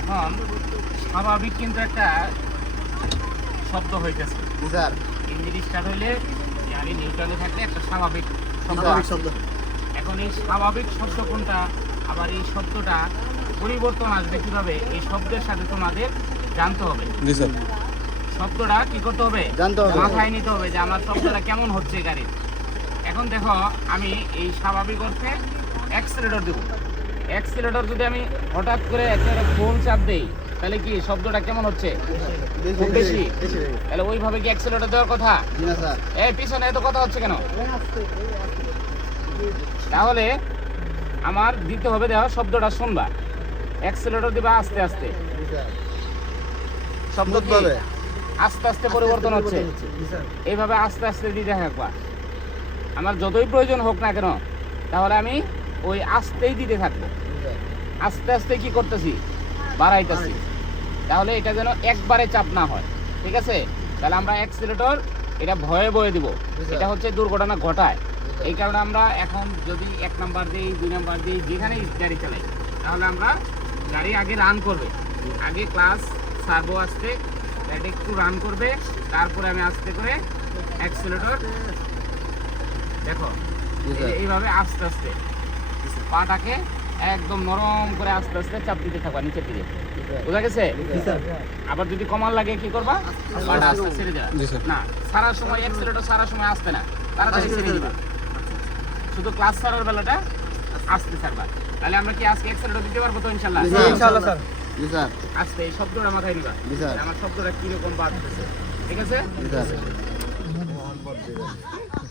এখন স্বাভাবিক কিন্তু একটা শব্দ হইতেছে স্যার ইঞ্জিন স্টার্ট হইলে গাড়ি নিউট্রালে থাকলে একটা স্বাভাবিক শব্দ আসে। এখন এই স্বাভাবিক শব্দ কোনটা, আবার এই শব্দটা পরিবর্তন আসবে কিভাবে, এই শব্দের সাথে তোমাদের জানতে হবে। শব্দটা কি করতে হবে, জানতে হবে, মাথায় নিতে হবে যে আমার শব্দটা কেমন হচ্ছে গাড়ির। এখন দেখো আমি এই স্বাভাবিক অর্থে অ্যাক্সিলারেটর দেবো। অ্যাক্সিলারেটর যদি আমি হঠাৎ করে একটা ফুল চাপ দেই তাহলে কি শব্দটা কেমন হচ্ছে, খুব বেশি। তাহলে ওইভাবে কি অ্যাক্সিলারেটর দেওয়ার কথা? না স্যার। এই পিছনে এত কথা হচ্ছে কেন? তাহলে আমার দিতে হবে, দেখো শব্দটা শুনবা, অ্যাক্সিলারেটর দিবা আস্তে আস্তে, শব্দ কি আস্তে আস্তে পরিবর্তন হচ্ছে, এইভাবে আস্তে আস্তে দিতে থাকবা। আমার যতই প্রয়োজন হোক না কেন তাহলে আমি ওই আস্তেই দিতে থাকবো, আস্তে আস্তে কি করতেছি, বাড়াইতেছি, তাহলে এটা যেন একবারে চাপ না হয়। ঠিক আছে? তাহলে আমরা অ্যাক্সিলারেটর এটা ভয়ে ভয়ে দিব, এটা হচ্ছে দুর্ঘটনা ঘটায়। এই কারণে আমরা এখন যদি 1 নাম্বার দিই, 2 নাম্বার দিই, যেখানেই গাড়ি চালাই, তাহলে আমরা গাড়ি আগে রান করবে, আগে ক্লাস সার্ভো আসতে গাড়ি একটু রান করবে, তারপরে আমি আস্তে করে অ্যাক্সিলারেটর দেখো এইভাবে আস্তে আস্তে পাটাকে একদম নরম করে আস্তে আস্তে চাপ দিতে থাকবা নিচের দিকে। বুঝা গেছে? আবার যদি কমার লাগে কি করবা, পাটা আস্তে ছেড়ে দেবা। না, সারা সময় অ্যাক্সিলারেটর সারা সময় আসতে না, তাড়াতাড়ি ছেড়ে দিবা, শুধু ক্লাস ছাড়ার বেলাটা আস্তে ছাড়বা। তাহলে আমরা কি আজকে অ্যাক্সিলারেটর দিতে পারবো তো ইনশাআল্লাহ? ইনশাআল্লাহ স্যার। জি স্যার। আস্তে এই শব্দটা মাথায় নিবা, আমার শব্দটা কিরকম বাজতেছে। ঠিক আছে? জি স্যার।